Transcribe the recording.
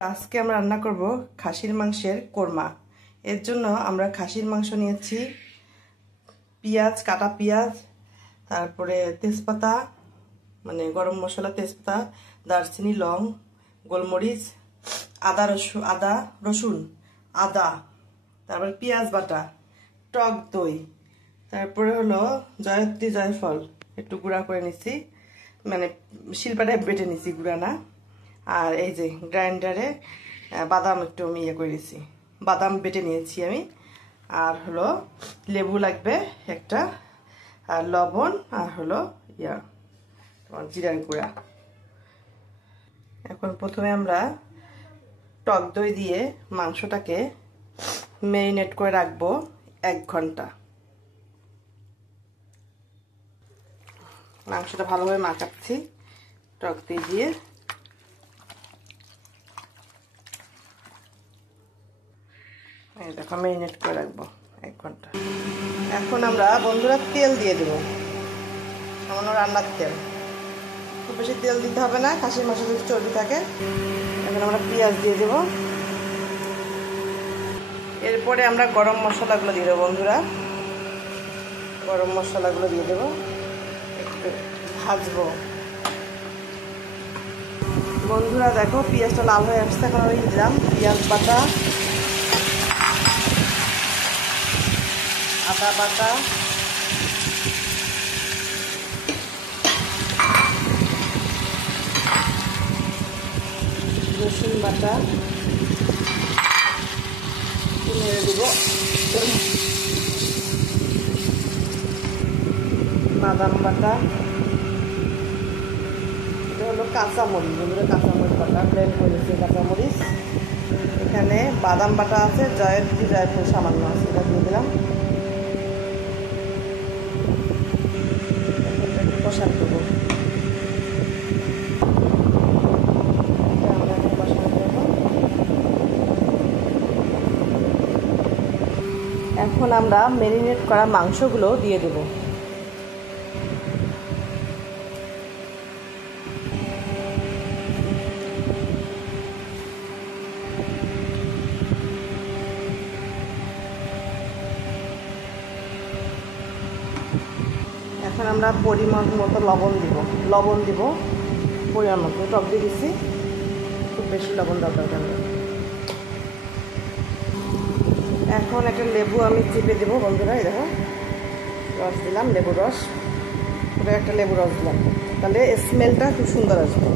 আজকে আমরা রান্না করব খাসির মাংসের কোরমা। এর জন্য আমরা খাসির মাংস নিয়েছি, পেঁয়াজ, কাটা পেঁয়াজ, তারপরে তেজপাতা মানে গরম মশলা, তেজপাতা, দারচিনি, লং, গোলমরিচ, রসুন, আদা, তারপরে পেঁয়াজ বাটা, টক দই, তারপরে হলো জয়ত্রী, জয়ফল একটু গুঁড়া করে নিছি, মানে শিলপাটায় বেটে নিছি, গুঁড়া না। আর এই যে গ্রাইন্ডারে বাদাম একটু আমি করে নিয়েছি, বাদাম বেটে নিয়েছি আমি। আর হলো লেবু লাগবে একটা, আর লবণ, আর হলো জিরার গুঁড়া। এখন প্রথমে আমরা টক দই দিয়ে মাংসটাকে ম্যারিনেট করে রাখবো 1 ঘন্টা। মাংসটা ভালোভাবে মাখাচ্ছি টক দই দিয়ে। দেখো ম্যারিনেট করে রাখবো 1 ঘন্টা। এখন আমরা বন্ধুরা তেল দিয়ে দেবো, সামান্য রান্নার তেল, খুব বেশি তেল দিতে হবে না, খাসির মাংসে যদি চর্বি থাকে। এখন আমরা পেঁয়াজ দিয়ে দেবো, এরপরে আমরা গরম মশলাগুলো দিয়ে দেবো বন্ধুরা, গরম মশলাগুলো দিয়ে দেবো, একটু ভাজবো বন্ধুরা। দেখো পেঁয়াজটা লাল হয়ে আসছে, এখন আমি দিলাম পেঁয়াজ বাটা, আদা বাটা, রসুন বাটা, নেড়ে দেব, বাদাম বাটা, এটা হলো কাঁচামরিচ বন্ধুরা, কাঁচামরিচ বাটা ব্লেন্ড করেছি কাঁচামরিচ। এখানে বাদাম বাটা আছে, জয়ত্রী, জয়ফল সামান্য আছে, এটা দিয়ে দিলাম। কষান দেবো, এখন আমরা ম্যারিনেট করা মাংসগুলো দিয়ে দেব। এখন আমরা পরিমাণ মতো লবণ দিব, পরিমাণ মতো, টক দিয়ে দিচ্ছি, খুব বেশি লবণ দরকার নেই। এখন একটা লেবু আমি চিপে দেবো বন্ধুরা, এই দেখো রস দিলাম, লেবু রস, পুরো একটা লেবু রস দিলাম, তাহলে স্মেলটা খুব সুন্দর আসবে।